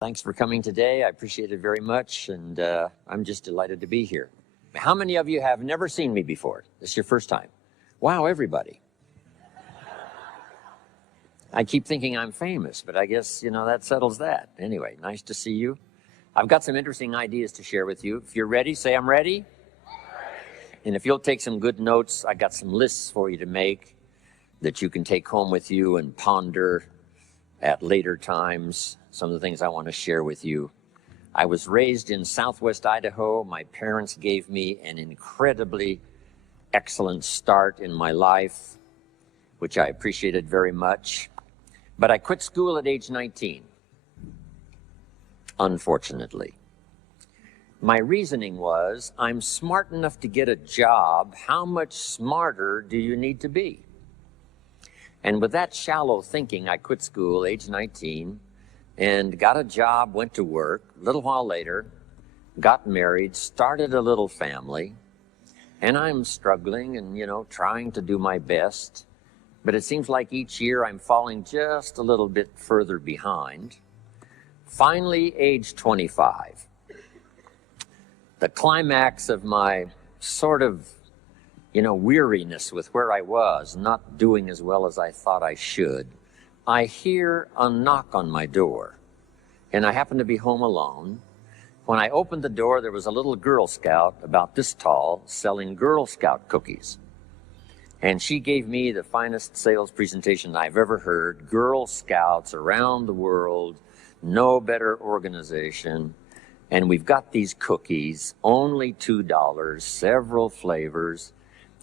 Thanks for coming today. I appreciate it very much, and I'm just delighted to be here. How many of you have never seen me before? This is your first time. Wow, everybody. I keep thinking I'm famous, but I guess, that settles that. Anyway, nice to see you. I've got some interesting ideas to share with you. If you're ready, say I'm ready. And if you'll take some good notes, I got some lists for you to make that you can take home with you and ponder at later times. Some of the things I want to share with you. I was raised in Southwest Idaho. My parents gave me an incredibly excellent start in my life, which I appreciated very much. But I quit school at age 19, unfortunately. My reasoning was, I'm smart enough to get a job. How much smarter do you need to be? And with that shallow thinking, I quit school, age 19, and got a job, went to work. A little while later, got married, started a little family, and I'm struggling and, trying to do my best. But it seems like each year I'm falling just a little bit further behind. Finally, age 25. The climax of my sort of, weariness with where I was, not doing as well as I thought I should. I hear a knock on my door, and I happen to be home alone. When I opened the door, there was a little Girl Scout about this tall selling Girl Scout cookies. And she gave me the finest sales presentation I've ever heard. Girl Scouts around the world, no better organization. And we've got these cookies, only $2, several flavors.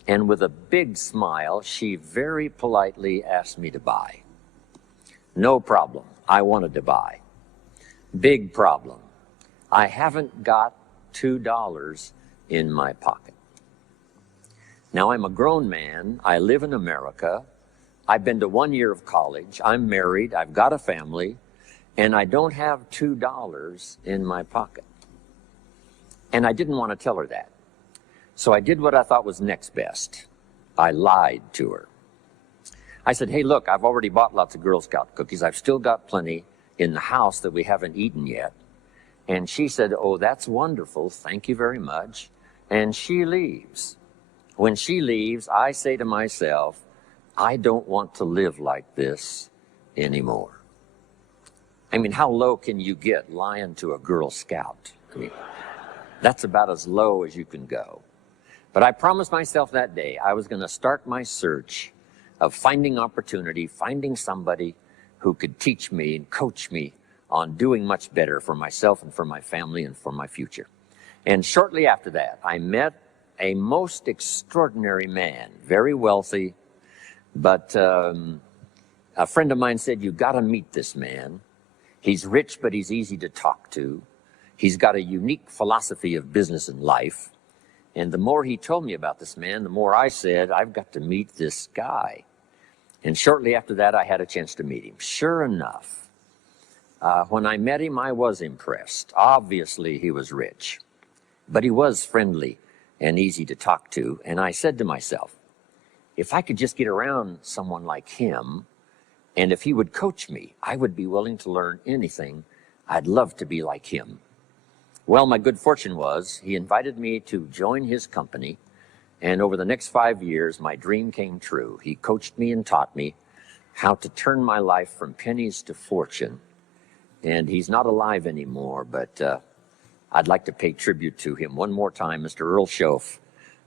And with a big smile, she very politely asked me to buy. No problem. I wanted to buy. Big problem. I haven't got $2 in my pocket. Now, I'm a grown man. I live in America. I've been to 1 year of college. I'm married. I've got a family. And I don't have $2 in my pocket. And I didn't want to tell her that. So I did what I thought was next best. I lied to her. I said, hey, look, I've already bought lots of Girl Scout cookies. I've still got plenty in the house that we haven't eaten yet. And she said, oh, that's wonderful. Thank you very much. And she leaves. When she leaves, I say to myself, I don't want to live like this anymore. I mean, how low can you get lying to a Girl Scout? I mean, that's about as low as you can go. But I promised myself that day I was going to start my search of finding opportunity, finding somebody who could teach me and coach me on doing much better for myself and for my family and for my future. And shortly after that, I met a most extraordinary man, very wealthy, but a friend of mine said, you've got to meet this man. He's rich, but he's easy to talk to. He's got a unique philosophy of business and life. And the more he told me about this man, the more I said, I've got to meet this guy. And shortly after that, I had a chance to meet him. Sure enough, when I met him, I was impressed. Obviously, he was rich, but he was friendly and easy to talk to. And I said to myself, if I could just get around someone like him, and if he would coach me, I would be willing to learn anything. I'd love to be like him. Well, my good fortune was he invited me to join his company, and over the next 5 years, my dream came true. He coached me and taught me how to turn my life from pennies to fortune. And he's not alive anymore, but I'd like to pay tribute to him one more time, Mr. Earl Schoaf,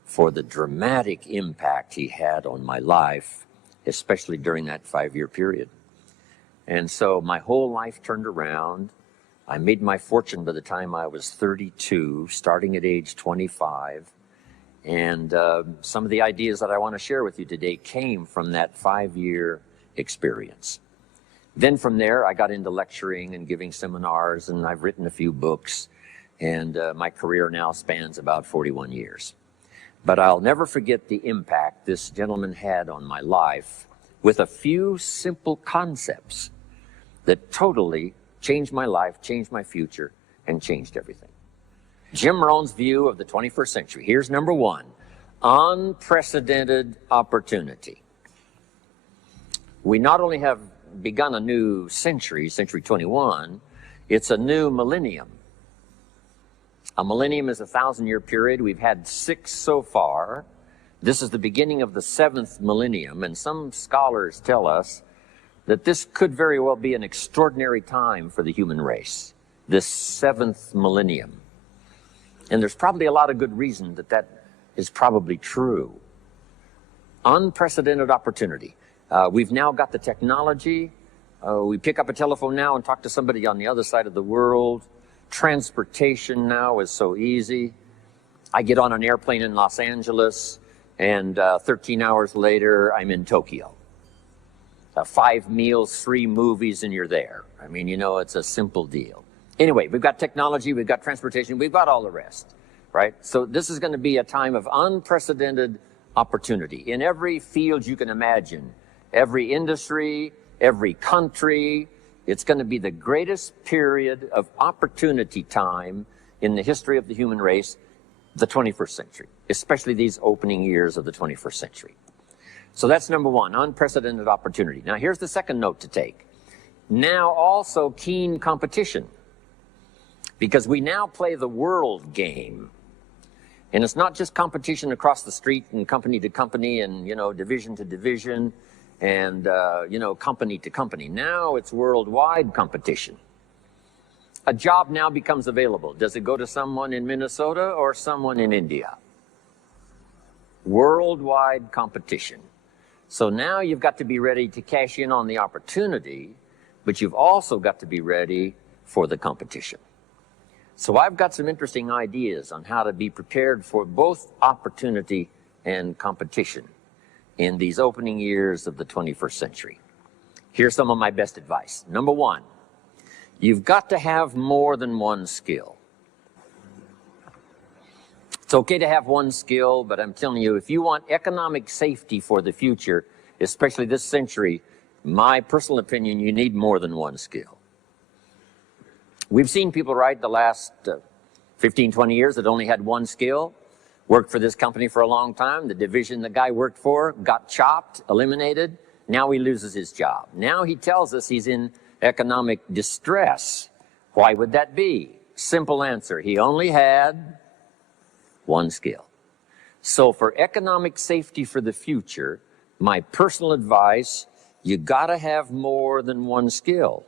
for the dramatic impact he had on my life, especially during that 5-year period. And so my whole life turned around. I made my fortune by the time I was 32, starting at age 25. And some of the ideas that I want to share with you today came from that 5-year experience. Then from there, I got into lecturing and giving seminars, and I've written a few books. And my career now spans about 41 years. But I'll never forget the impact this gentleman had on my life with a few simple concepts that totally changed my life, changed my future, and changed everything. Jim Rohn's view of the 21st century. Here's number one, unprecedented opportunity. We not only have begun a new century, century 21, It's a new millennium. A millennium is a 1,000-year period. We've had 6 so far. This is the beginning of the 7th millennium, and some scholars tell us that this could very well be an extraordinary time for the human race, this 7th millennium. And there's probably a lot of good reason that that is probably true. Unprecedented opportunity. We've now got the technology. We pick up a telephone now and talk to somebody on the other side of the world. Transportation now is so easy. I get on an airplane in Los Angeles, and 13 hours later, I'm in Tokyo. 5 meals, 3 movies, and you're there. I mean, you know, it's a simple deal. Anyway, we've got technology, we've got transportation, we've got all the rest, right? So this is going to be a time of unprecedented opportunity in every field you can imagine, every industry, every country. It's going to be the greatest period of opportunity time in the history of the human race, the 21st century, especially these opening years of the 21st century. So that's number one, unprecedented opportunity. Now here's the second note to take. Now also keen competition, because we now play the world game. And it's not just competition across the street and company to company and, you know, division to division and, you know, company to company. Now it's worldwide competition. A job now becomes available. Does it go to someone in Minnesota or someone in India? Worldwide competition. So now you've got to be ready to cash in on the opportunity, but you've also got to be ready for the competition. So I've got some interesting ideas on how to be prepared for both opportunity and competition in these opening years of the 21st century. Here's some of my best advice. Number one, you've got to have more than one skill. It's okay to have one skill, but I'm telling you, if you want economic safety for the future, especially this century, my personal opinion, you need more than one skill. We've seen people, right, the last 15, 20 years that only had one skill, worked for this company for a long time. The division the guy worked for got chopped, eliminated. Now he loses his job. Now he tells us he's in economic distress. Why would that be? Simple answer. He only had one skill. So for economic safety for the future, my personal advice, you gotta have more than one skill.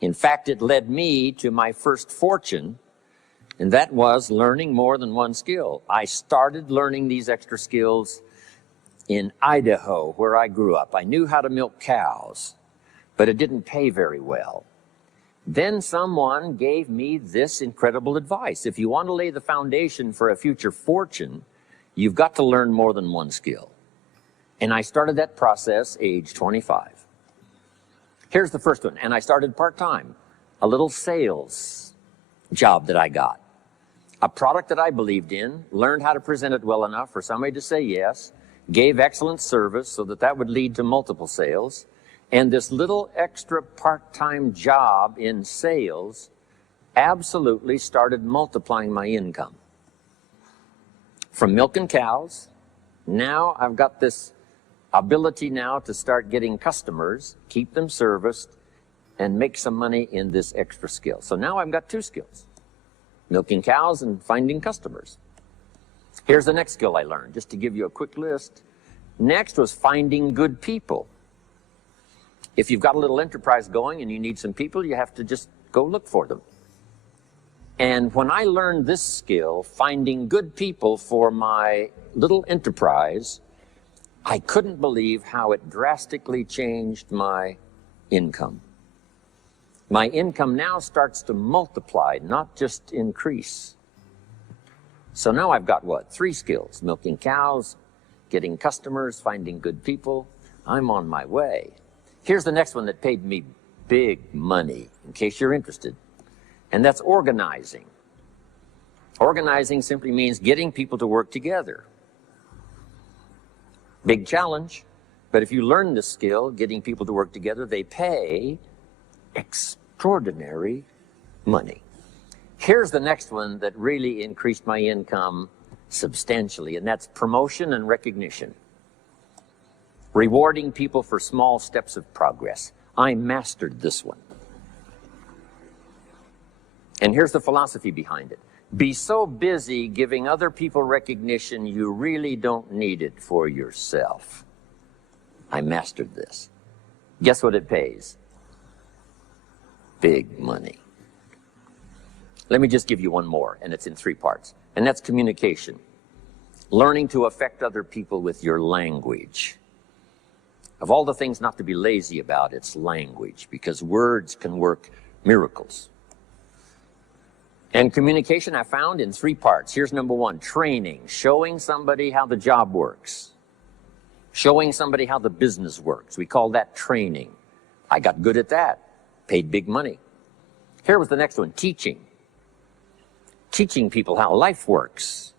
In fact, it led me to my first fortune, and that was learning more than one skill. I started learning these extra skills in Idaho, where I grew up. I knew how to milk cows, but it didn't pay very well. Then someone gave me this incredible advice. If you want to lay the foundation for a future fortune, you've got to learn more than one skill. And I started that process age 25. Here's the first one, and I started part-time, a little sales job that I got. A product that I believed in, learned how to present it well enough for somebody to say yes, gave excellent service so that that would lead to multiple sales, and this little extra part-time job in sales absolutely started multiplying my income. From milking cows, now I've got this ability now to start getting customers, keep them serviced, and make some money in this extra skill. So now I've got 2 skills, milking cows and finding customers. Here's the next skill I learned, just to give you a quick list. Next was finding good people. If you've got a little enterprise going and you need some people, you have to just go look for them. And when I learned this skill, finding good people for my little enterprise, I couldn't believe how it drastically changed my income. My income now starts to multiply, not just increase. So now I've got what? 3 skills: milking cows, getting customers, finding good people. I'm on my way. Here's the next one that paid me big money, in case you're interested, and that's organizing. Organizing simply means getting people to work together. Big challenge, but if you learn this skill, getting people to work together, they pay extraordinary money. Here's the next one that really increased my income substantially, and that's promotion and recognition. Rewarding people for small steps of progress. I mastered this one. And here's the philosophy behind it. Be so busy giving other people recognition you really don't need it for yourself. I mastered this. Guess what it pays? Big money. Let me just give you one more, and it's in 3 parts. And that's communication. Learning to affect other people with your language. Of all the things not to be lazy about, it's language, because words can work miracles. And communication I found in 3 parts. Here's number 1, training, showing somebody how the job works. Showing somebody how the business works. We call that training. I got good at that. Paid big money. Here was the next one, teaching. Teaching people how life works.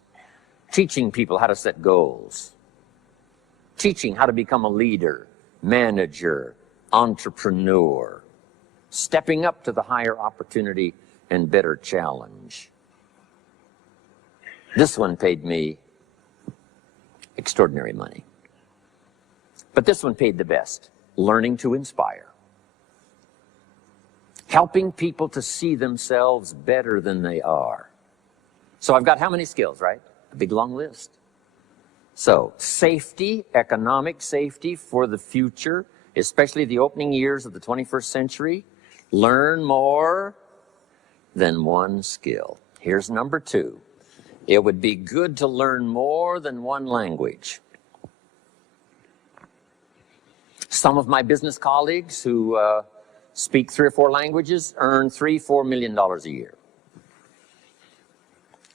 Teaching people how to set goals. Teaching how to become a leader, manager, entrepreneur. Stepping up to the higher opportunity and better challenge. This one paid me extraordinary money. But this one paid the best. Learning to inspire. Helping people to see themselves better than they are. So I've got how many skills, right? A big long list. So safety, economic safety for the future, especially the opening years of the 21st century. Learn more than 1 skill. Here's number 2. It would be good to learn more than 1 language. Some of my business colleagues who speak 3 or 4 languages earn $3-4 million a year.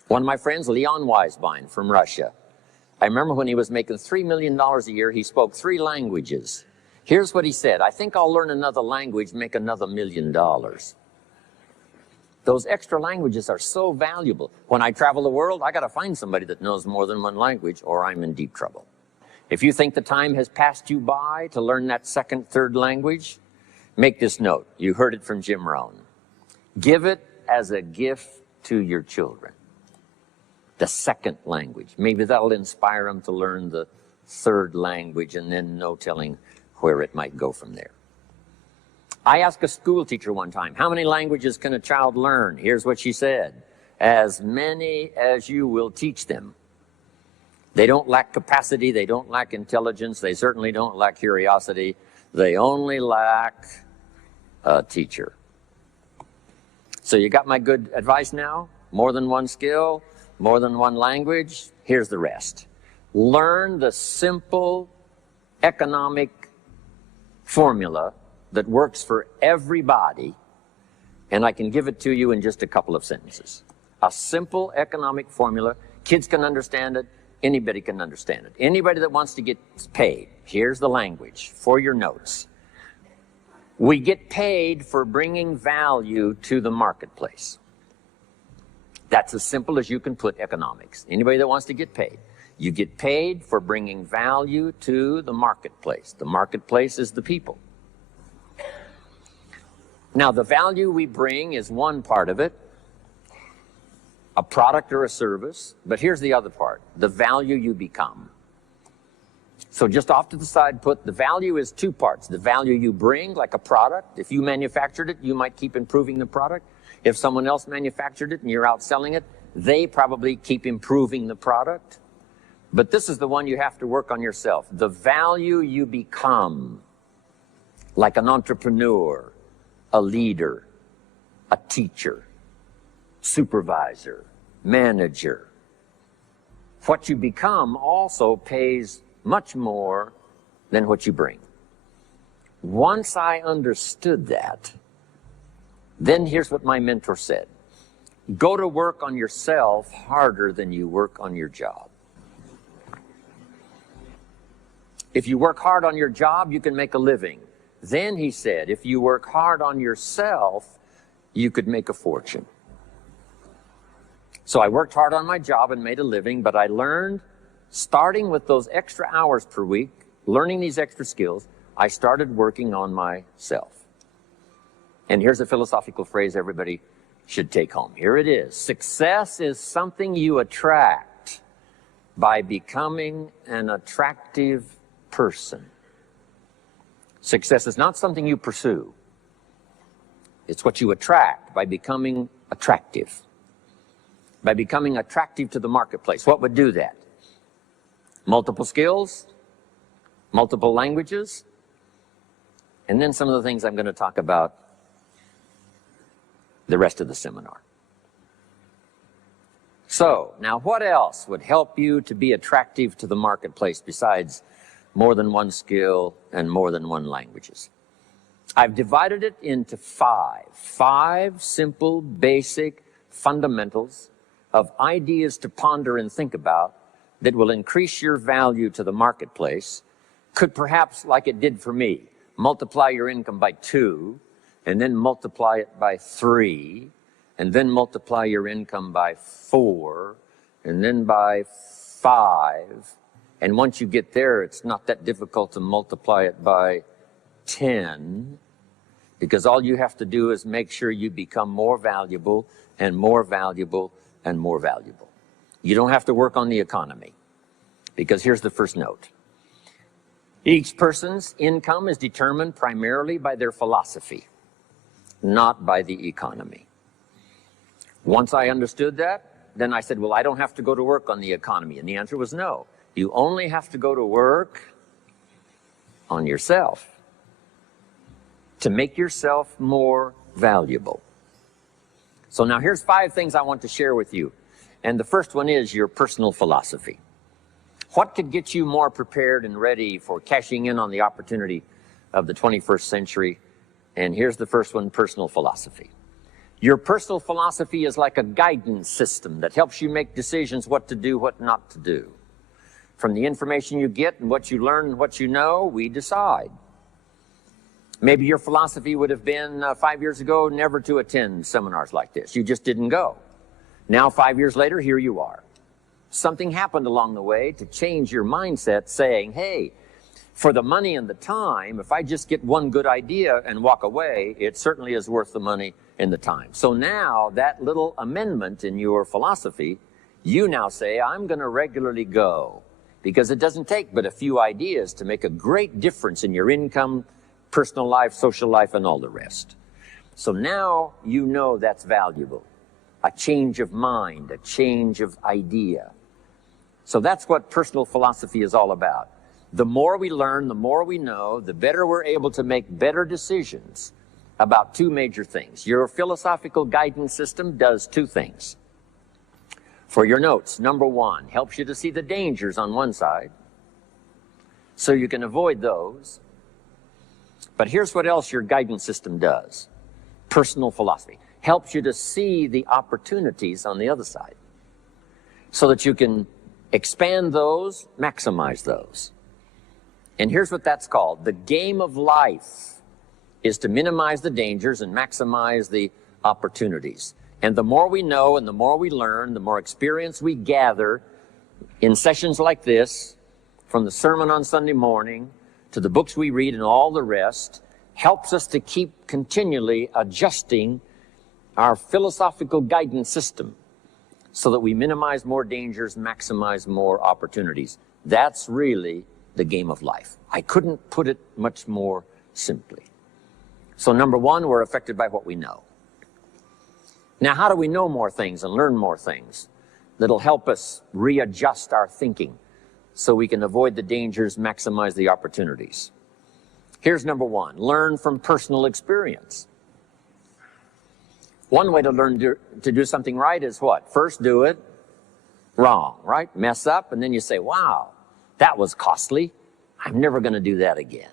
One of my friends, Leon Weisbein from Russia, I remember when he was making $3 million a year, he spoke 3 languages. Here's what he said, I think I'll learn another language, make another $1 million. Those extra languages are so valuable. When I travel the world, I got to find somebody that knows more than 1 language, or I'm in deep trouble. If you think the time has passed you by to learn that 2nd, 3rd language, make this note. You heard it from Jim Rohn. Give it as a gift to your children. The 2nd language. Maybe that'll inspire them to learn the 3rd language, and then no telling where it might go from there. I asked a school teacher one time, how many languages can a child learn? Here's what she said. As many as you will teach them. They don't lack capacity, they don't lack intelligence, they certainly don't lack curiosity. They only lack a teacher. So you got my good advice now? More than 1 skill, more than 1 language. Here's the rest. Learn the simple economic formula that works for everybody, and I can give it to you in just a couple of sentences. A simple economic formula. Kids can understand it. Anybody can understand it. Anybody that wants to get paid. Here's the language for your notes. We get paid for bringing value to the marketplace. That's as simple as you can put economics. Anybody that wants to get paid. You get paid for bringing value to the marketplace. The marketplace is the people. Now, the value we bring is one part of it. A product or a service, but here's the other part, the value you become. So just off to the side, put the value is 2 parts. The value you bring, like a product. If you manufactured it, you might keep improving the product. If someone else manufactured it and you're out selling it, they probably keep improving the product. But this is the one you have to work on yourself. The value you become, like an entrepreneur, a leader, a teacher, supervisor, manager. What you become also pays much more than what you bring. Once I understood that, then here's what my mentor said. Go to work on yourself harder than you work on your job. If you work hard on your job, you can make a living. Then, he said, if you work hard on yourself, you could make a fortune. So I worked hard on my job and made a living, but I learned, starting with those extra hours per week, learning these extra skills, I started working on myself. And here's a philosophical phrase everybody should take home. Here it is. Success is something you attract by becoming an attractive person. Success is not something you pursue. It's what you attract by becoming attractive. By becoming attractive to the marketplace. What would do that? Multiple skills, multiple languages, and then some of the things I'm going to talk about the rest of the seminar. So, now what else would help you to be attractive to the marketplace besides more than one skill and more than one languages? I've divided it into five simple, basic fundamentals of ideas to ponder and think about that will increase your value to the marketplace. Could perhaps, like it did for me, multiply your income by 2, and then multiply it by 3, and then multiply your income by 4, and then by 5. And once you get there, it's not that difficult to multiply it by 10, because all you have to do is make sure you become more valuable and more valuable and more valuable. You don't have to work on the economy, because here's the first note. Each person's income is determined primarily by their philosophy, not by the economy. Once I understood that, then I said, well, I don't have to go to work on the economy. And the answer was no. You only have to go to work on yourself to make yourself more valuable. So now here's 5 things I want to share with you. And the first one is your personal philosophy. What could get you more prepared and ready for cashing in on the opportunity of the 21st century? And here's the first one, personal philosophy. Your personal philosophy is like a guidance system that helps you make decisions what to do, what not to do. From the information you get and what you learn and what you know, we decide. Maybe your philosophy would have been 5 years ago never to attend seminars like this. You just didn't go. Now 5 years later, here you are. Something happened along the way to change your mindset, saying, hey, for the money and the time, if I just get one good idea and walk away, it certainly is worth the money and the time. So now that little amendment in your philosophy, you now say, I'm going to regularly go, because it doesn't take but a few ideas to make a great difference in your income, personal life, social life, and all the rest. So now you know that's valuable. A change of mind, a change of idea. So that's what personal philosophy is all about. The more we learn, the more we know, the better we're able to make better decisions about 2 major things. Your philosophical guidance system does 2 things. For your notes, number 1, helps you to see the dangers on one side so you can avoid those. But here's what else your guidance system does. Personal philosophy helps you to see the opportunities on the other side so that you can expand those, maximize those. And here's what that's called. The game of life is to minimize the dangers and maximize the opportunities. And the more we know and the more we learn, the more experience we gather in sessions like this, from the sermon on Sunday morning to the books we read and all the rest, helps us to keep continually adjusting our philosophical guidance system so that we minimize more dangers, maximize more opportunities. That's really the game of life. I couldn't put it much more simply. So number 1, we're affected by what we know. Now, how do we know more things and learn more things that'll help us readjust our thinking so we can avoid the dangers, maximize the opportunities? Here's number 1, learn from personal experience. One way to learn to do something right is what? First, do it wrong, right? Mess up, and then you say, wow, that was costly. I'm never going to do that again.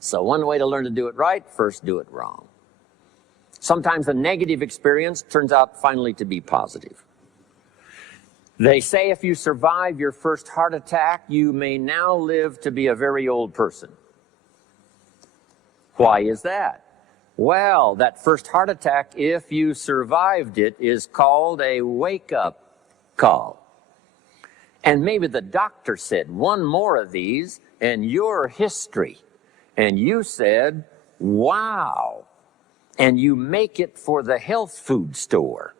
So one way to learn to do it right, first do it wrong. Sometimes a negative experience turns out finally to be positive. They say if you survive your first heart attack, you may now live to be a very old person. Why is that? Well, that first heart attack, if you survived it, is called a wake-up call. And maybe the doctor said, 1 more of these and you're history. And you said, wow. And you make it for the health food store.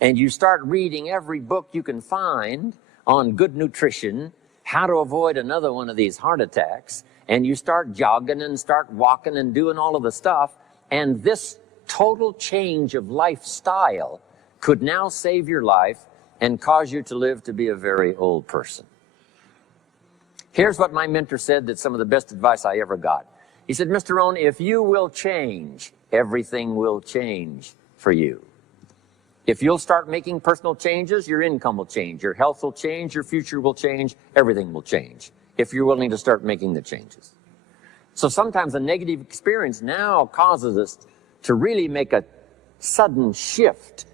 And you start reading every book you can find on good nutrition, how to avoid another one of these heart attacks. And you start jogging and start walking and doing all of the stuff. And this total change of lifestyle could now save your life and cause you to live to be a very old person. Here's what my mentor said, that's some of the best advice I ever got. He said, Mr. Rohn, if you will change, everything will change for you. If you'll start making personal changes, your income will change, your health will change, your future will change, everything will change, if you're willing to start making the changes. So sometimes a negative experience now causes us to really make a sudden shift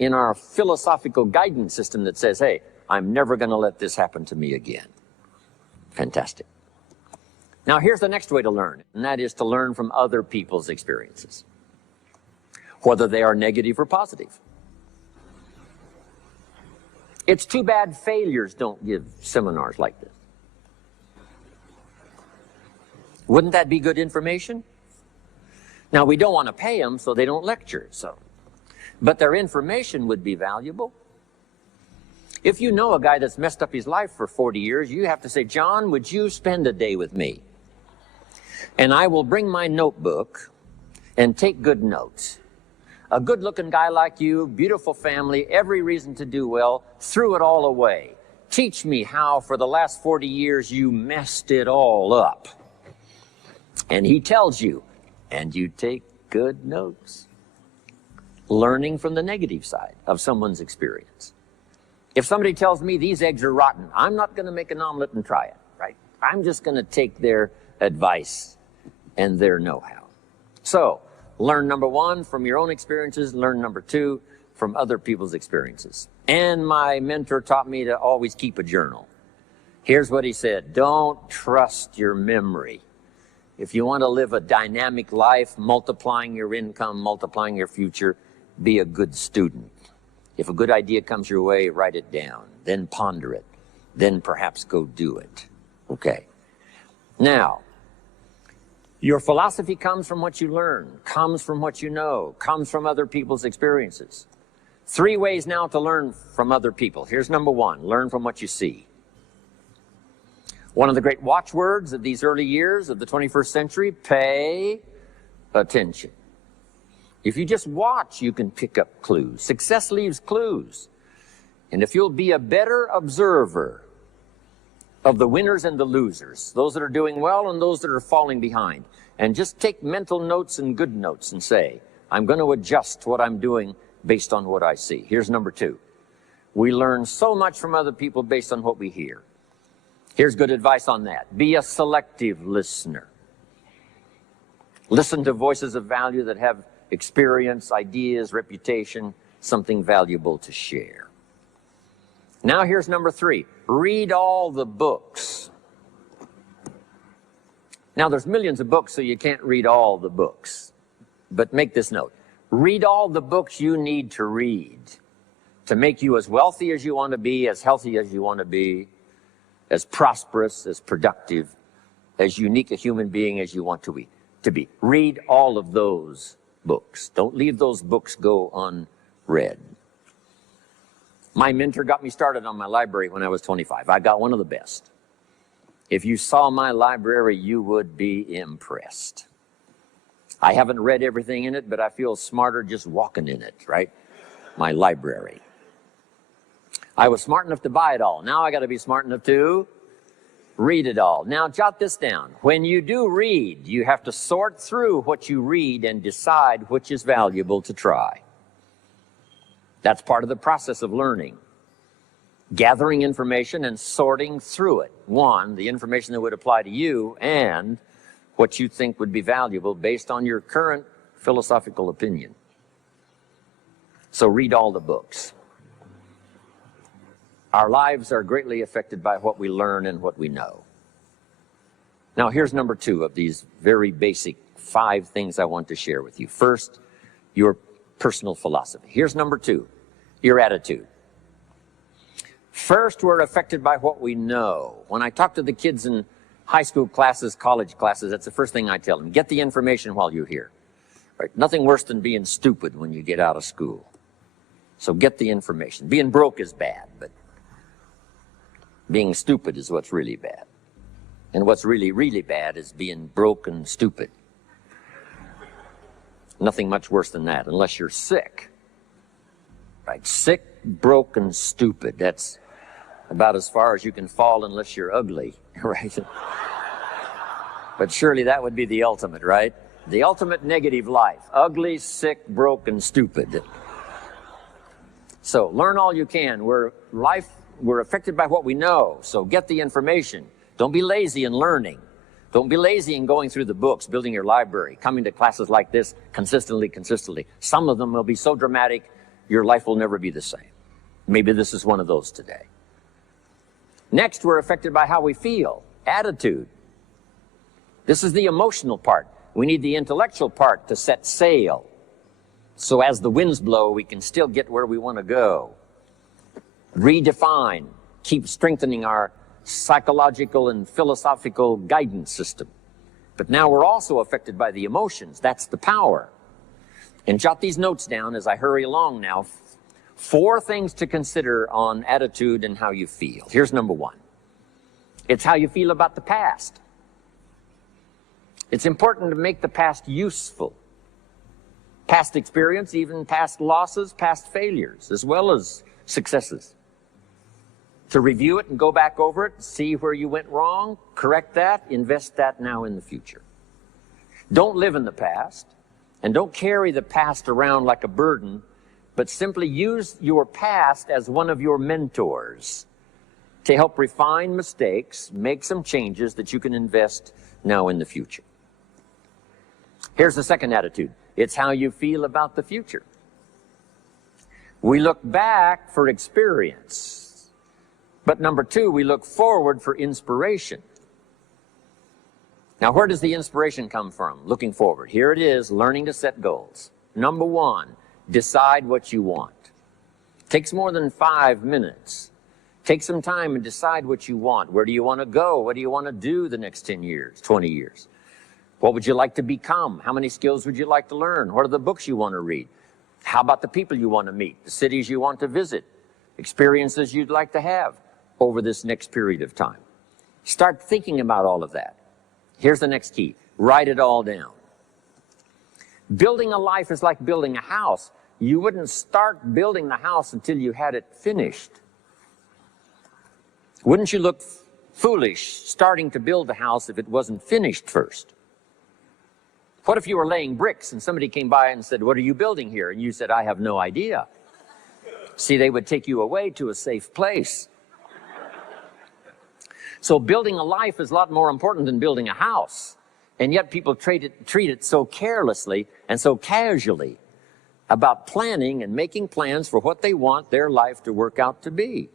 in our philosophical guidance system that says, hey, I'm never going to let this happen to me again. Fantastic. Now here's the next way to learn, and that is to learn from other people's experiences, whether they are negative or positive. It's too bad failures don't give seminars like this. Wouldn't that be good information? Now, we don't want to pay them, so they don't lecture, but their information would be valuable. If you know a guy that's messed up his life for 40 years, you have to say, John, would you spend a day with me? And I will bring my notebook and take good notes. A good-looking guy like you, beautiful family, every reason to do well, threw it all away. Teach me how for the last 40 years you messed it all up. And he tells you, and you take good notes. Learning from the negative side of someone's experience. If somebody tells me these eggs are rotten, I'm not going to make an omelet and try it, right? I'm just going to take their advice and their know-how. So, learn number one from your own experiences, learn number two from other people's experiences. And my mentor taught me to always keep a journal. Here's what he said, don't trust your memory. If you want to live a dynamic life, multiplying your income, multiplying your future, be a good student. If a good idea comes your way, write it down, then ponder it, then perhaps go do it. Okay. Now, your philosophy comes from what you learn, comes from what you know, comes from other people's experiences. 3 ways now to learn from other people. Here's number one, learn from what you see. One of the great watchwords of these early years of the 21st century, pay attention. If you just watch, you can pick up clues. Success leaves clues. And if you'll be a better observer of the winners and the losers, those that are doing well and those that are falling behind, and just take mental notes and good notes and say, I'm going to adjust what I'm doing based on what I see. Here's number 2. We learn so much from other people based on what we hear. Here's good advice on that. Be a selective listener. Listen to voices of value that have experience, ideas, reputation, something valuable to share. Now here's number 3. Read all the books. Now there's millions of books, so you can't read all the books. But make this note. Read all the books you need to read to make you as wealthy as you want to be, as healthy as you want to be, as prosperous, as productive, as unique a human being as you want to be. Read all of those books. Don't leave those books go unread. My mentor got me started on my library when I was 25. I got one of the best. If you saw my library, you would be impressed. I haven't read everything in it, but I feel smarter just walking in it, right? My library. I was smart enough to buy it all. Now I got to be smart enough to read it all. Now jot this down. When you do read, you have to sort through what you read and decide which is valuable to try. That's part of the process of learning. Gathering information and sorting through it. One, the information that would apply to you, and what you think would be valuable based on your current philosophical opinion. So read all the books. Our lives are greatly affected by what we learn and what we know. Now here's number 2 of these very basic 5 things I want to share with you. First, your personal philosophy. Here's number 2, your attitude. First, we're affected by what we know. When I talk to the kids in high school classes, college classes, that's the first thing I tell them. Get the information while you're here. Right? Nothing worse than being stupid when you get out of school. So get the information. Being broke is bad, but being stupid is what's really bad. And what's really, really bad is being broke and stupid. Nothing much worse than that, unless you're sick. Right? Sick, broken, stupid. That's about as far as you can fall unless you're ugly, right? But surely that would be the ultimate, right? The ultimate negative life. Ugly, sick, broken, stupid. So learn all you can. We're affected by what we know, so get the information. Don't be lazy in learning. Don't be lazy in going through the books, building your library, coming to classes like this consistently. Some of them will be so dramatic, your life will never be the same. Maybe this is one of those today. Next, we're affected by how we feel, attitude. This is the emotional part. We need the intellectual part to set sail. So as the winds blow, we can still get where we want to go. Redefine, keep strengthening our psychological and philosophical guidance system. But now we're also affected by the emotions. That's the power. And jot these notes down as I hurry along now. 4 things to consider on attitude and how you feel. Here's number 1. It's how you feel about the past. It's important to make the past useful. Past experience, even past losses, past failures, as well as successes. To review it and go back over it, see where you went wrong, correct that, invest that now in the future. Don't live in the past, and don't carry the past around like a burden, but simply use your past as one of your mentors to help refine mistakes, make some changes that you can invest now in the future. Here's the second attitude. It's how you feel about the future. We look back for experience. But number 2, we look forward for inspiration. Now, where does the inspiration come from? Looking forward. Here it is, learning to set goals. Number 1, decide what you want. Takes more than 5 minutes. Take some time and decide what you want. Where do you want to go? What do you want to do the next 10 years, 20 years? What would you like to become? How many skills would you like to learn? What are the books you want to read? How about the people you want to meet? The cities you want to visit? Experiences you'd like to have over this next period of time? Start thinking about all of that. Here's the next key. Write it all down. Building a life is like building a house. You wouldn't start building the house until you had it finished. Wouldn't you look foolish starting to build the house if it wasn't finished first? What if you were laying bricks and somebody came by and said, "What are you building here?" And you said, "I have no idea." See, they would take you away to a safe place. So building a life is a lot more important than building a house. And yet people treat it so carelessly and so casually about planning and making plans for what they want their life to work out to be.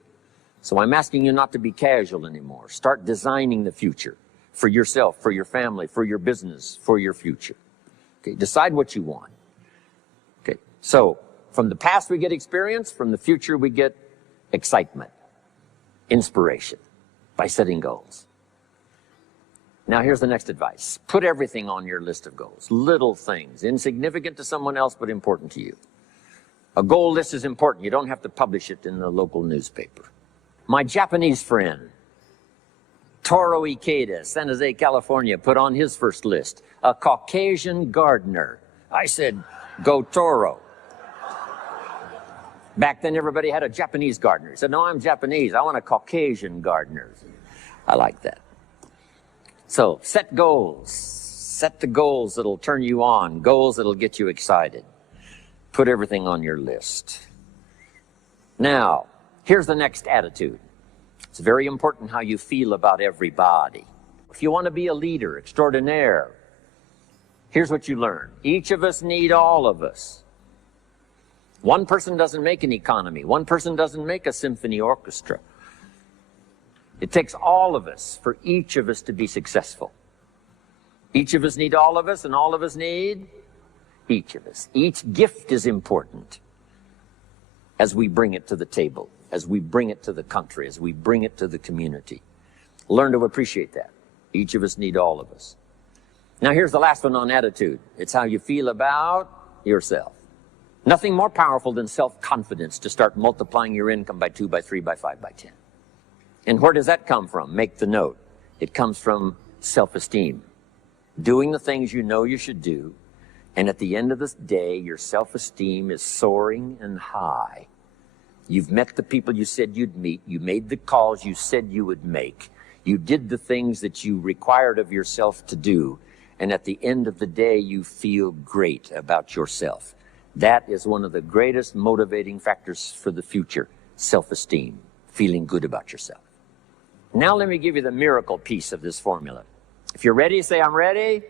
So I'm asking you not to be casual anymore. Start designing the future for yourself, for your family, for your business, for your future. Okay, decide what you want. Okay, so from the past we get experience, from the future we get excitement, inspiration by setting goals. Now here's the next advice. Put everything on your list of goals. Little things, insignificant to someone else but important to you. A goal list is important. You don't have to publish it in the local newspaper. My Japanese friend, Toro Ikeda, San Jose, California, put on his first list, a Caucasian gardener. I said, go Toro. Back then, everybody had a Japanese gardener. He said, no, I'm Japanese. I want a Caucasian gardener. I like that. So set goals. Set the goals that'll turn you on, goals that'll get you excited. Put everything on your list. Now, here's the next attitude. It's very important how you feel about everybody. If you want to be a leader extraordinaire, here's what you learn. Each of us need all of us. One person doesn't make an economy. One person doesn't make a symphony orchestra. It takes all of us for each of us to be successful. Each of us need all of us, and all of us need each of us. Each gift is important as we bring it to the table, as we bring it to the country, as we bring it to the community. Learn to appreciate that. Each of us need all of us. Now here's the last one on attitude. It's how you feel about yourself. Nothing more powerful than self-confidence to start multiplying your income by 2, by 3, by 5, by 10. And where does that come from? Make the note. It comes from self-esteem. Doing the things you know you should do, And at the end of this day, your self-esteem is soaring and high. You've met the people you said you'd meet. You made the calls you said you would make. You did the things that you required of yourself to do. And at the end of the day, you feel great about yourself. That is one of the greatest motivating factors for the future, self-esteem, feeling good about yourself. Now let me give you the miracle piece of this formula. If you're ready, say, I'm ready.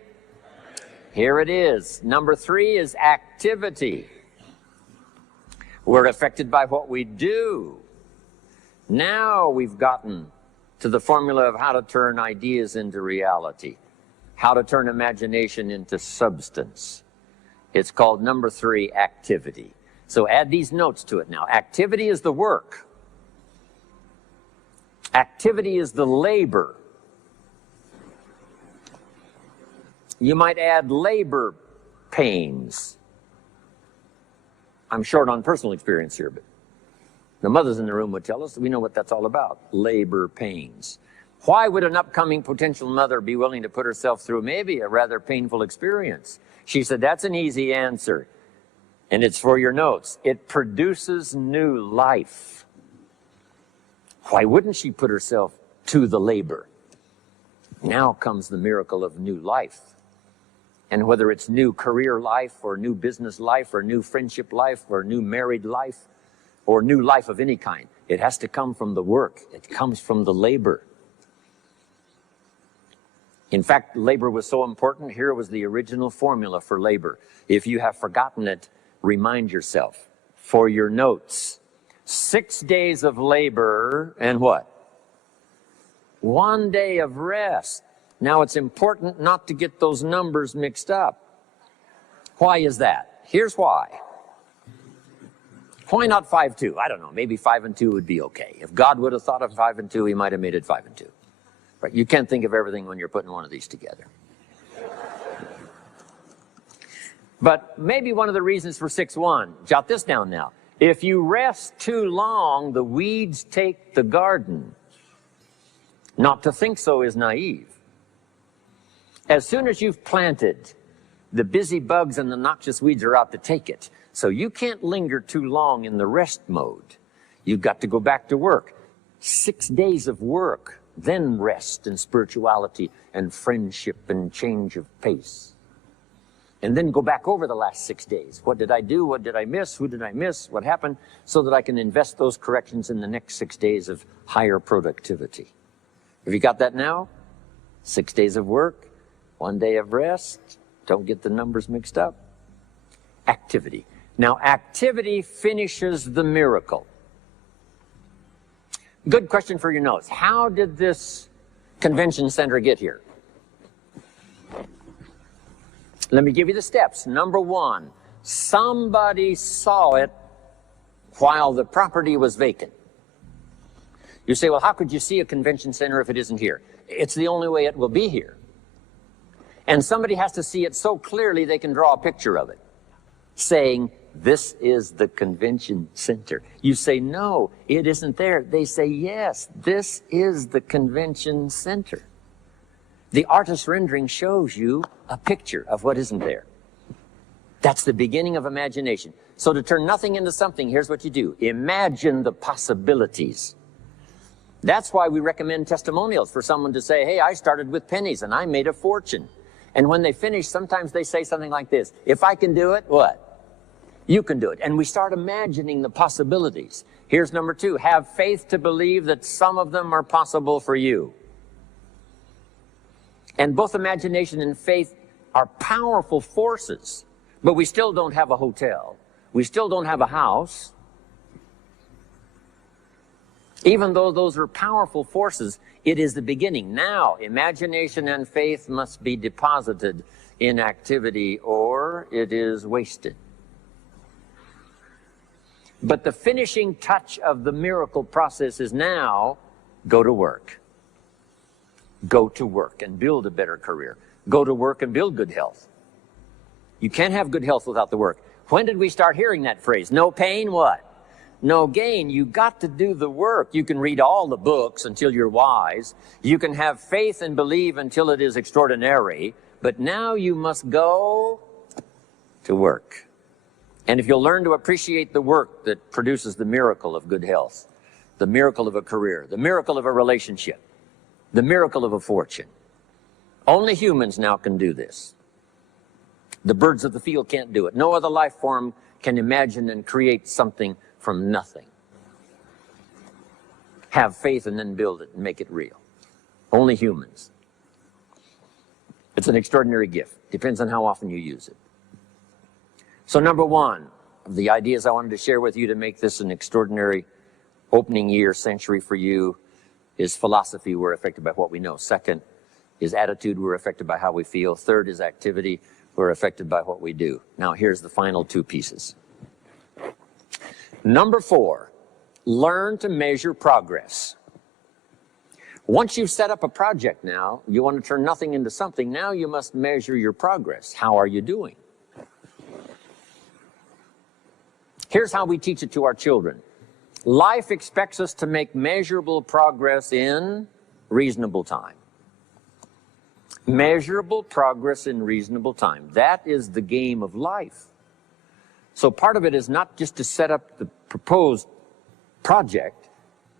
Here it is. Number 3 is activity. We're affected by what we do. Now we've gotten to the formula of how to turn ideas into reality, how to turn imagination into substance. It's called number 3, activity. So add these notes to it now. Activity is the work. Activity is the labor. You might add labor pains. I'm short on personal experience here, but the mothers in the room would tell us we know what that's all about, labor pains. Why would an upcoming potential mother be willing to put herself through maybe a rather painful experience? She said, that's an easy answer, and it's for your notes. It produces new life. Why wouldn't she put herself to the labor? Now comes the miracle of new life. And whether it's new career life or new business life or new friendship life or new married life or new life of any kind, it has to come from the work. It comes from the labor. In fact, labor was so important. Here was the original formula for labor. If you have forgotten it, remind yourself. For your notes, 6 days of labor and what? 1 day of rest. Now, it's important not to get those numbers mixed up. Why is that? Here's why. Why not 5-2? I don't know. Maybe 5 and 2 would be okay. If God would have thought of 5 and 2, he might have made it 5 and 2. Right? You can't think of everything when you're putting one of these together. But maybe one of the reasons for 6-1, jot this down now. If you rest too long, the weeds take the garden. Not to think so is naive. As soon as you've planted, the busy bugs and the noxious weeds are out to take it. So you can't linger too long in the rest mode. You've got to go back to work. 6 days of work, then rest and spirituality and friendship and change of pace. And then go back over the last 6 days. What did I do? What did I miss? Who did I miss? What happened? So that I can invest those corrections in the next 6 days of higher productivity. Have you got that now? 6 days of work, 1 day of rest. Don't get the numbers mixed up. Activity. Now, activity finishes the miracle. Good question for your notes. How did this convention center get here? Let me give you the steps. Number 1, somebody saw it while the property was vacant. You say, well, how could you see a convention center if it isn't here? It's the only way it will be here. And somebody has to see it so clearly they can draw a picture of it, saying, this is the convention center. You say, no, it isn't there. They say, yes, this is the convention center. The artist's rendering shows you a picture of what isn't there. That's the beginning of imagination. So to turn nothing into something, here's what you do. Imagine the possibilities. That's why we recommend testimonials for someone to say, hey, I started with pennies and I made a fortune. And when they finish, sometimes they say something like this. If I can do it, what? You can do it. And we start imagining the possibilities. Here's number 2. Have faith to believe that some of them are possible for you. And both imagination and faith are powerful forces. But we still don't have a hotel. We still don't have a house. Even though those are powerful forces, it is the beginning. Now, imagination and faith must be deposited in activity or it is wasted. But the finishing touch of the miracle process is now, go to work. Go to work and build a better career. Go to work and build good health. You can't have good health without the work. When did we start hearing that phrase? No pain, what? No gain. You got to do the work. You can read all the books until you're wise. You can have faith and believe until it is extraordinary. But now you must go to work. And if you'll learn to appreciate the work that produces the miracle of good health, the miracle of a career, the miracle of a relationship, the miracle of a fortune. Only humans now can do this. The birds of the field can't do it. No other life form can imagine and create something from nothing. Have faith and then build it and make it real. Only humans. It's an extraordinary gift. Depends on how often you use it. So number one of the ideas I wanted to share with you to make this an extraordinary opening year century for you is philosophy. We're affected by what we know. Second is attitude. We're affected by how we feel. Third is activity. We're affected by what we do. Now here's the final two pieces. Number four, learn to measure progress. Once you've set up a project now, you want to turn nothing into something. Now you must measure your progress. How are you doing? Here's how we teach it to our children. Life expects us to make measurable progress in reasonable time. Measurable progress in reasonable time. That is the game of life. So part of it is not just to set up the proposed project,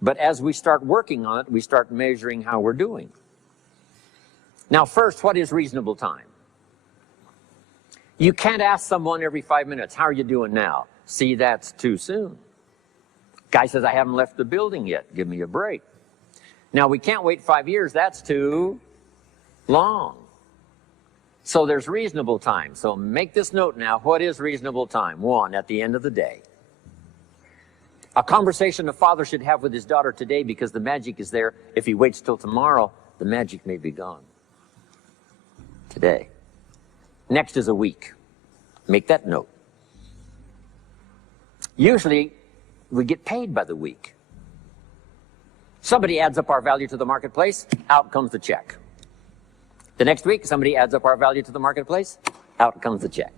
but as we start working on it, we start measuring how we're doing. Now first, what is reasonable time? You can't ask someone every 5 minutes, how are you doing now? See, that's too soon. Guy says, I haven't left the building yet. Give me a break. Now, we can't wait 5 years. That's too long. So there's reasonable time. So make this note now. What is reasonable time? One, at the end of the day. A conversation a father should have with his daughter today, because the magic is there. If he waits till tomorrow, the magic may be gone. Today. Next is a week. Make that note. Usually, we get paid by the week. Somebody adds up our value to the marketplace, out comes the check. The next week, somebody adds up our value to the marketplace, out comes the check.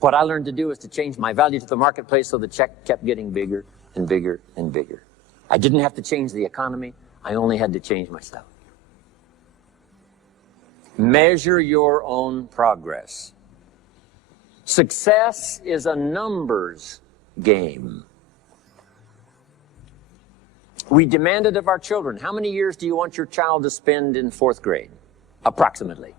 What I learned to do is to change my value to the marketplace so the check kept getting bigger and bigger and bigger. I didn't have to change the economy, I only had to change myself. Measure your own progress. Success is a numbers game. We demanded of our children, how many years do you want your child to spend in 4th grade? Approximately.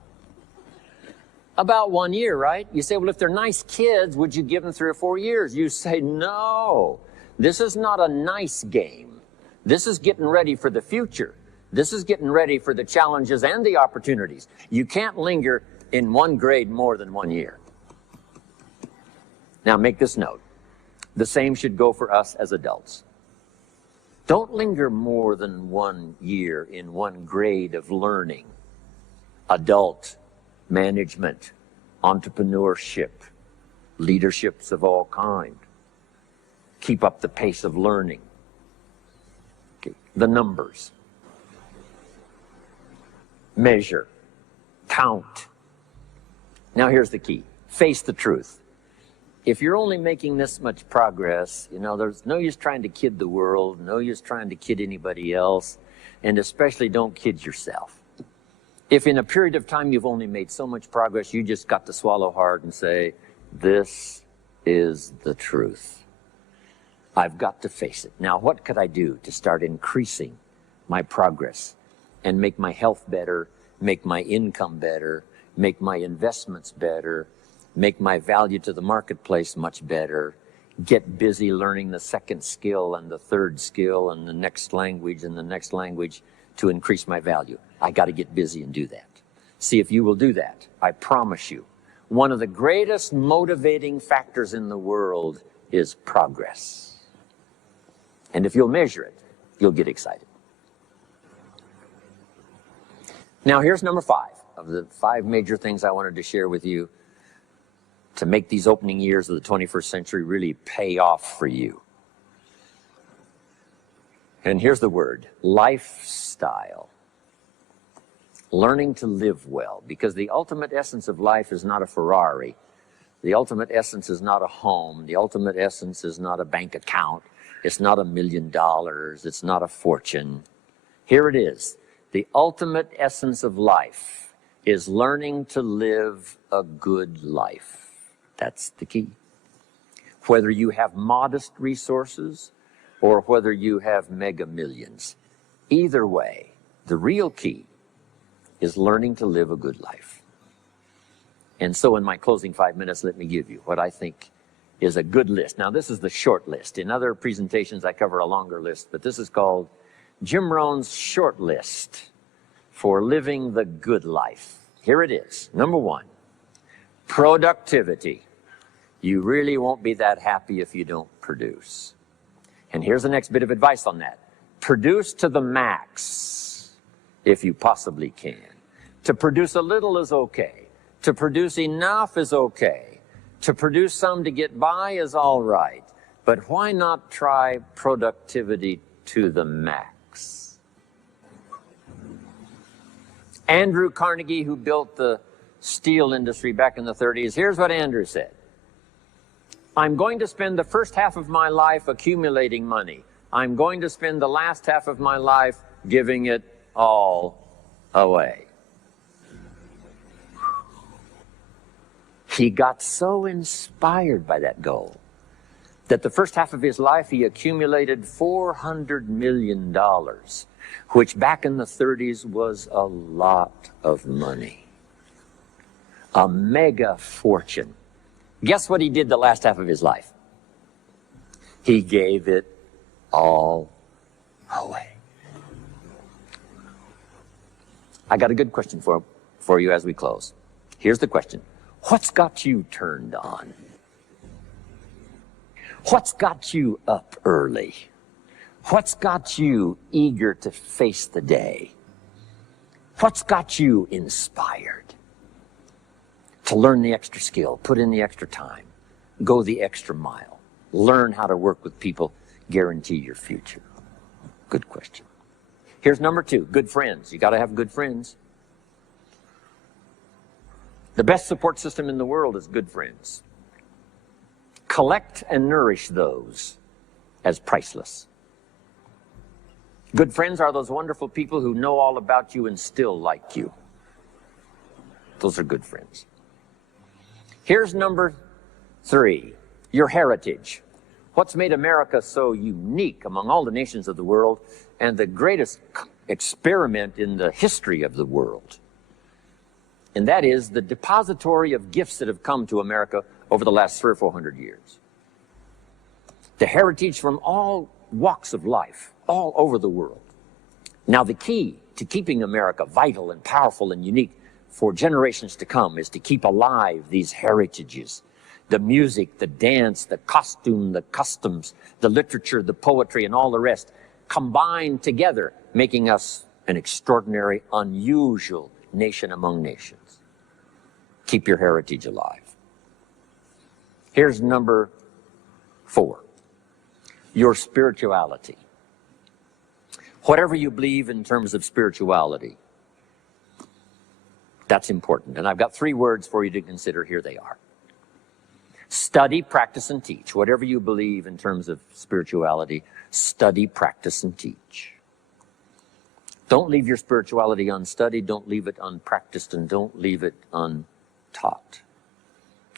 About 1 year, right? You say, well, if they're nice kids, would you give them 3 or 4 years? You say, no. This is not a nice game. This is getting ready for the future. This is getting ready for the challenges and the opportunities. You can't linger in 1 grade more than 1 year. Now make this note. The same should go for us as adults. Don't linger more than 1 year in 1 grade of learning. Adult, management, entrepreneurship, leaderships of all kind. Keep up the pace of learning. Okay. The numbers. Measure. Count. Now here's the key. Face the truth. If you're only making this much progress, you know, there's no use trying to kid the world, no use trying to kid anybody else, and especially don't kid yourself. If in a period of time you've only made so much progress, you just got to swallow hard and say, this is the truth. I've got to face it. Now, what could I do to start increasing my progress and make my health better, make my income better, make my investments better, make my value to the marketplace much better, get busy learning the second skill and the third skill and the next language and the next language to increase my value. I got to get busy and do that. See if you will do that. I promise you, one of the greatest motivating factors in the world is progress. And if you'll measure it, you'll get excited. Now here's number 5 of the 5 major things I wanted to share with you to make these opening years of the 21st century really pay off for you. And here's the word, lifestyle. Learning to live well, because the ultimate essence of life is not a Ferrari. The ultimate essence is not a home. The ultimate essence is not a bank account. It's not $1 million. It's not a fortune. Here it is. The ultimate essence of life is learning to live a good life. That's the key. Whether you have modest resources or whether you have mega millions, either way, the real key is learning to live a good life. And so in my closing 5 minutes, let me give you what I think is a good list. Now, this is the short list. In other presentations, I cover a longer list, but this is called Jim Rohn's short list for living the good life. Here it is. Number 1, productivity. You really won't be that happy if you don't produce. And here's the next bit of advice on that. Produce to the max if you possibly can. To produce a little is okay. To produce enough is okay. To produce some to get by is all right. But why not try productivity to the max? Andrew Carnegie, who built the steel industry back in the 30s, here's what Andrew said. I'm going to spend the first half of my life accumulating money. I'm going to spend the last half of my life giving it all away. He got so inspired by that goal that the first half of his life he accumulated $400 million, which back in the 30s was a lot of money. A mega fortune. Guess what he did the last half of his life? He gave it all away. I got a good question for you as we close. Here's the question. What's got you turned on? What's got you up early? What's got you eager to face the day? What's got you inspired to learn the extra skill, put in the extra time, go the extra mile, learn how to work with people, guarantee your future? Good question. Here's number 2, good friends. You got to have good friends. The best support system in the world is good friends. Collect and nourish those as priceless. Good friends are those wonderful people who know all about you and still like you. Those are good friends. Here's number 3, your heritage. What's made America so unique among all the nations of the world and the greatest experiment in the history of the world? And that is the depository of gifts that have come to America over the last 300 or 400 years. The heritage from all walks of life, all over the world. Now, the key to keeping America vital and powerful and unique for generations to come is to keep alive these heritages. The music, the dance, the costume, the customs, the literature, the poetry, and all the rest combined together, making us an extraordinary, unusual nation among nations. Keep your heritage alive. Here's number 4, your spirituality. Whatever you believe in terms of spirituality, that's important. And I've got 3 words for you to consider. Here they are. Study, practice, and teach. Whatever you believe in terms of spirituality, study, practice, and teach. Don't leave your spirituality unstudied, don't leave it unpracticed, and don't leave it untaught.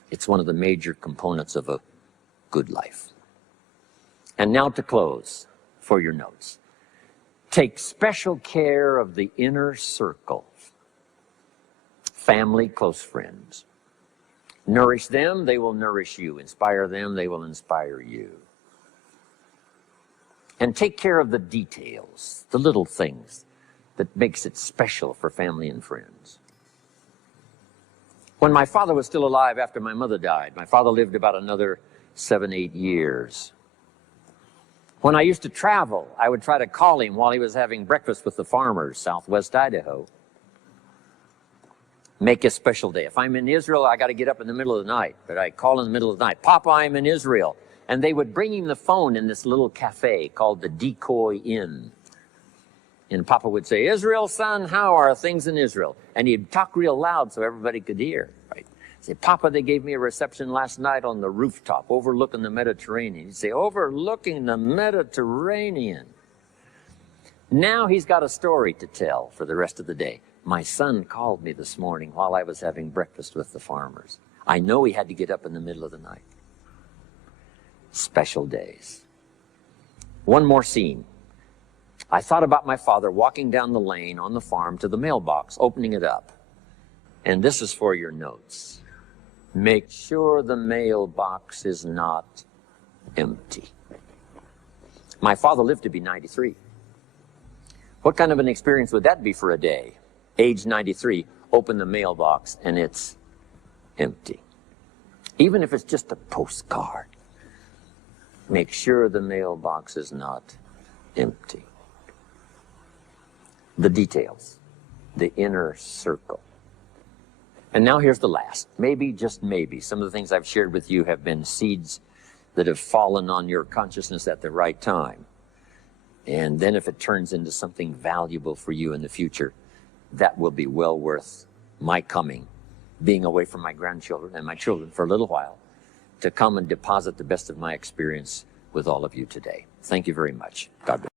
It's one of the major components of a good life. And now to close for your notes. Take special care of the inner circle. Family, close friends. Nourish them, they will nourish you. Inspire them, they will inspire you. And take care of the details, the little things that makes it special for family and friends. When my father was still alive after my mother died, my father lived about another 7, 8 years. When I used to travel, I would try to call him while he was having breakfast with the farmers, southwest Idaho. Make a special day. If I'm in Israel, I got to get up in the middle of the night, but I call in the middle of the night, Papa, I'm in Israel. And they would bring him the phone in this little cafe called the Decoy Inn. And Papa would say, Israel, son, how are things in Israel? And he'd talk real loud so everybody could hear. Right? Say, Papa, they gave me a reception last night on the rooftop overlooking the Mediterranean. He'd say, overlooking the Mediterranean. Now he's got a story to tell for the rest of the day. My son called me this morning while I was having breakfast with the farmers. I know he had to get up in the middle of the night. Special days. One more scene. I thought about my father walking down the lane on the farm to the mailbox, opening it up. And this is for your notes. Make sure the mailbox is not empty. My father lived to be 93. What kind of an experience would that be for a day? Age 93, open the mailbox and it's empty. Even if it's just a postcard, make sure the mailbox is not empty. The details, the inner circle. And now here's the last. Maybe, just maybe, some of the things I've shared with you have been seeds that have fallen on your consciousness at the right time. And then if it turns into something valuable for you in the future, that will be well worth my coming, being away from my grandchildren and my children for a little while, to come and deposit the best of my experience with all of you today. Thank you very much. God bless.